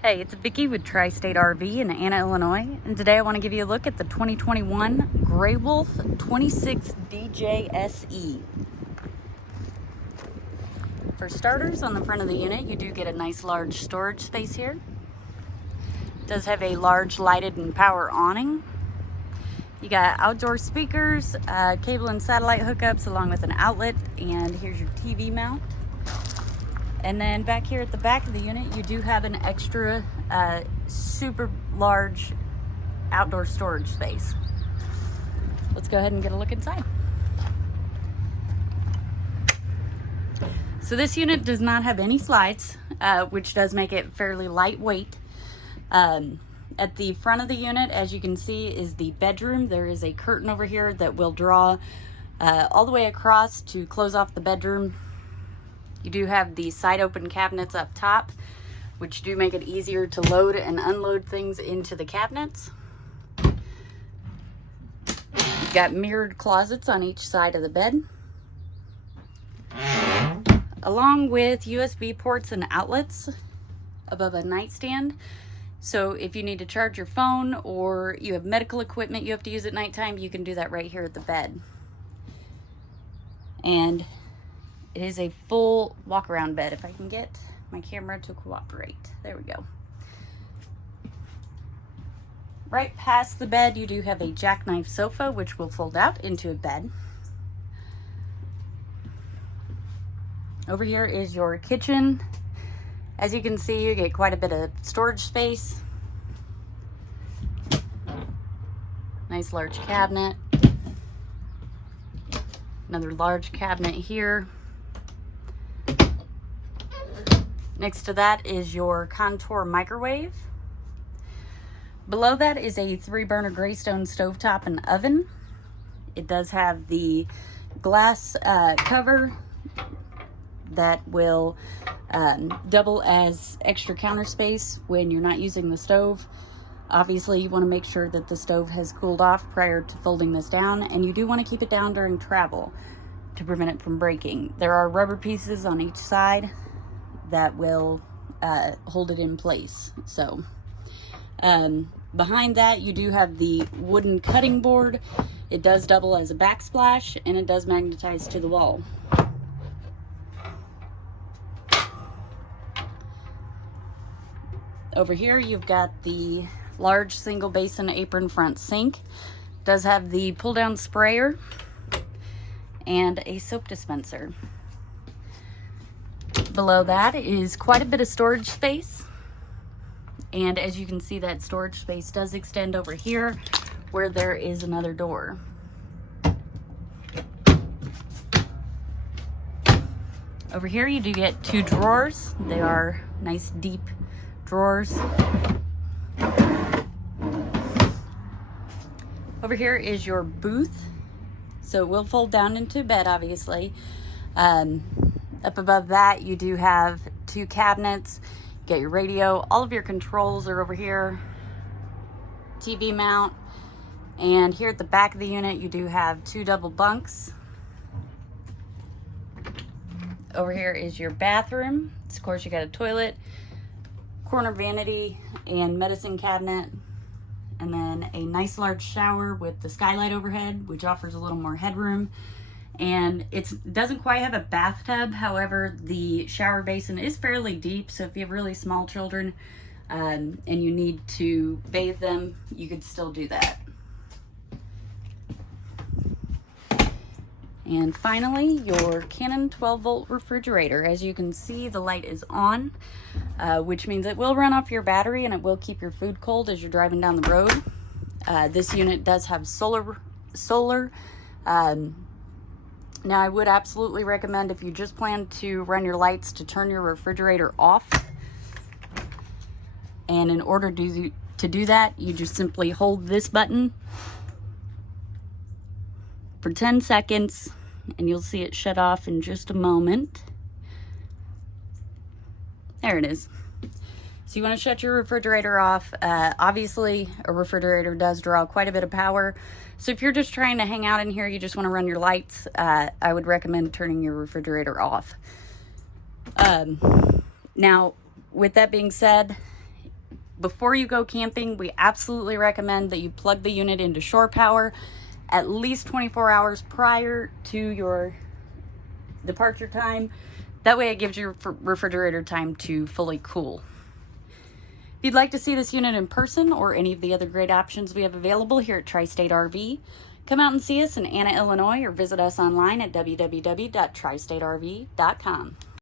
Hey, it's Vicki with Tri-State RV in Anna, Illinois, and today I want to give you a look at the 2021 Grey Wolf 26 DJ SE. For starters, on the front of the unit, you do get a nice large storage space here. It does have a large lighted and power awning. You got outdoor speakers, cable and satellite hookups along with an outlet, and here's your TV mount. And then back here at the back of the unit, you do have an extra super large outdoor storage space. Let's go ahead and get a look inside. So this unit does not have any slides, which does make it fairly lightweight. At the front of the unit, as you can see, is the bedroom. There is a curtain over here that will draw all the way across to close off the bedroom. You do have the side open cabinets up top, which do make it easier to load and unload things into the cabinets. You've got mirrored closets on each side of the bed, along with USB ports and outlets above a nightstand. So if you need to charge your phone or you have medical equipment you have to use at nighttime, you can do that right here at the bed. And it is a full walk-around bed, if I can get my camera to cooperate. There we go. Right past the bed, you do have a jackknife sofa, which will fold out into a bed. Over here is your kitchen. As you can see, you get quite a bit of storage space. Nice large cabinet. Another large cabinet here. Next to that is your Contour microwave. Below that is a 3-burner Greystone stovetop and oven. It does have the glass cover that will double as extra counter space when you're not using the stove. Obviously, you want to make sure that the stove has cooled off prior to folding this down, and you do want to keep it down during travel to prevent it from breaking. There are rubber pieces on each side that will hold it in place. So behind that, you do have the wooden cutting board. It does double as a backsplash, and it does magnetize to the wall. Over here, you've got the large single basin apron front sink. It does have the pull down sprayer and a soap dispenser. Below that is quite a bit of storage space. And as you can see, that storage space does extend over here where there is another door. Over here, you do get 2 drawers. They are nice deep drawers. Over here is your booth. So it will fold down into a bed, obviously. Up above that, you do have 2 cabinets. You get your radio. All of your controls are over here. TV mount. And here at the back of the unit, you do have 2 double bunks. Over here is your bathroom. Of course, you got a toilet, corner vanity, and medicine cabinet. And then a nice large shower with the skylight overhead, which offers a little more headroom. And it doesn't quite have a bathtub. However, the shower basin is fairly deep. So if you have really small children and you need to bathe them, you could still do that. And finally, your Canon 12-volt refrigerator. As you can see, the light is on, which means it will run off your battery and it will keep your food cold as you're driving down the road. This unit does have solar. Now, I would absolutely recommend, if you just plan to run your lights, to turn your refrigerator off. And in order to do that, you just simply hold this button for 10 seconds, and you'll see it shut off in just a moment. There it is. So you want to shut your refrigerator off. Obviously, a refrigerator does draw quite a bit of power. So if you're just trying to hang out in here, you just want to run your lights, I would recommend turning your refrigerator off. Now, with that being said, before you go camping, we absolutely recommend that you plug the unit into shore power at least 24 hours prior to your departure time. That way it gives your refrigerator time to fully cool. If you'd like to see this unit in person or any of the other great options we have available here at Tri-State RV, come out and see us in Anna, Illinois, or visit us online at www.tristaterv.com.